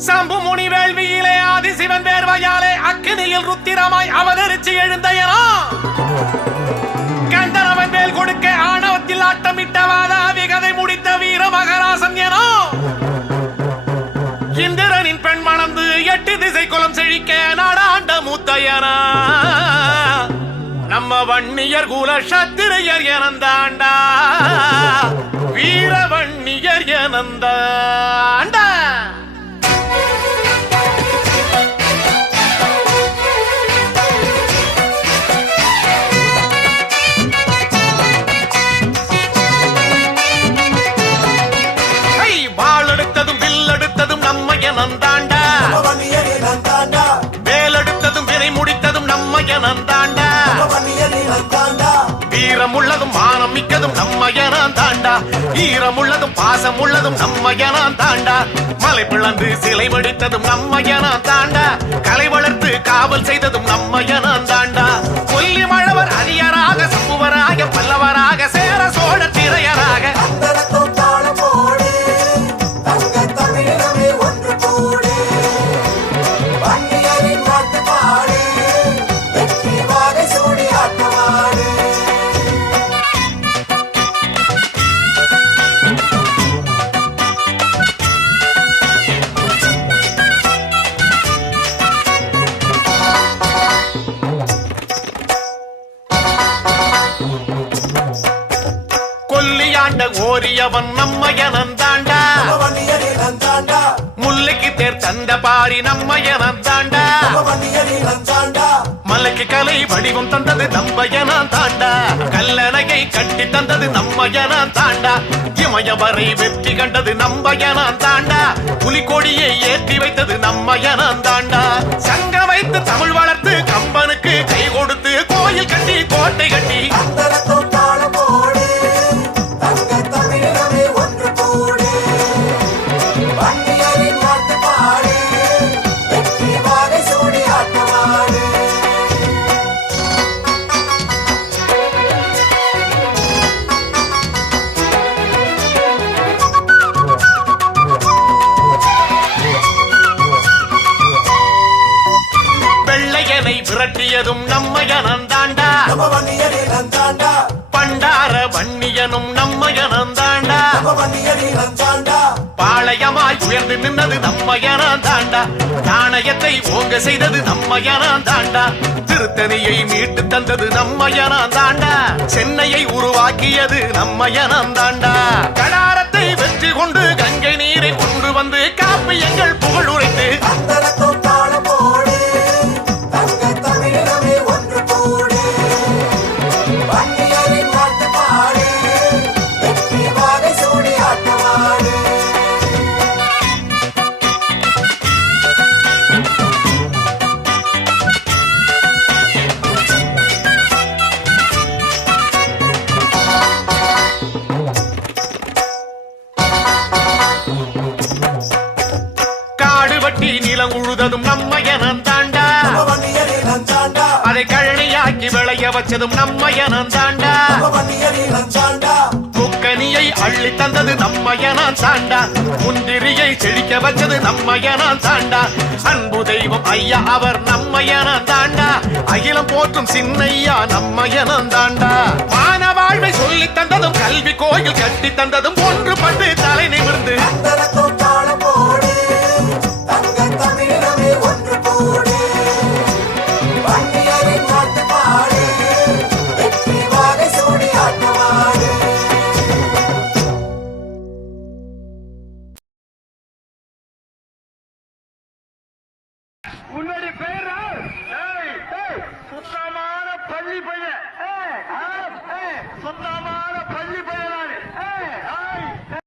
சம்பு முனி வேள்வியிலே ஆதிசிவன் வேர்வையாலே அக்கினியில் ருத்திரமாய் அவதரிச்சு எழுந்தையனா கந்தரவன் வேல் கொடுக்க ஆணவத்தில் ஆட்டமிட்டவாத அவிகதை முடித்த வீர மகராசன் எனோ. இந்திரனின் பெண் மணந்து எட்டு திசை குலம் செழிக்க நாடாண்ட மூத்தையனா நம்ம வன்னியர் குல சத்திரையர் எனந்தாண்டா. வீர வன்னியர் எனந்தா நந்தாண்டா வேலெடுத்ததும் வினை முடித்ததும் நம்ம நந்தாண்டா வீரம் உள்ளதும் மானம் மிக்கதும் நம்ம தாண்டா. ஈரம் உள்ளதும் பாசம் உள்ளதும் நம்ம தாண்டா. மலை பிளந்து சிலை வடித்ததும் நம்ம தாண்டா. கலை வளர்த்து காவல் செய்ததும் நம்ம தாண்டா. கொல்லியாண்ட ஓரியவன் நம்ம தாண்டா. நந்தாண்டா முல்லைக்கு தேர் தந்த பாரி நம்ம தாண்டா. நந்தாண்டா மலைக்கு கலை வடிவம் தந்தது நம்ம தாண்டா. கல்லணையை கட்டி தந்தது நம்ம தாண்டா. இமயவரை வெற்றி கண்டது நம்ம தாண்டா. புலிக்கொடியை ஏற்றி வைத்தது நம்ம தாண்டா. சங்க வைத்து தமிழ் வளர்த்து கம்பனுக்கு கை வெள்ளையனை விரட்டியதும் நம்ம தாண்டா. பண்டார வன்னியனும் நம்ம தாண்டா. பாளையமாய் உயர்ந்து நின்னது நம்ம தாண்டா. நாணயத்தை ஓங்க செய்தது நம்ம தாண்டா. திருத்தணியை மீட்டு தந்தது நம்ம தாண்டா. சென்னையை உருவாக்கியது நம்ம தாண்டா. கடாரத்தை வெற்றி கொண்டு காடு வட்டி நிலம் உழுததும் நம்ம தாண்டா. நந்தாண்டா அதை கழனியாக்கி விளைய வச்சதும் நம்ம தாண்டா. நந்தாண்டா முக்கனியை அள்ளி தந்தது நம்ம தாண்டா முந்திரியை செழிக்க வச்சது நம்ம தாண்டா அன்பு தெய்வம் ஐயா அவர் நம்ம தாண்டா. அகிலம் போற்றும் சின்னையா நம்ம தாண்டா. மான வாழ்வை சொல்லி தந்ததும் கல்வி கோயில் கட்டி தந்ததும் ஒன்றுபட்டு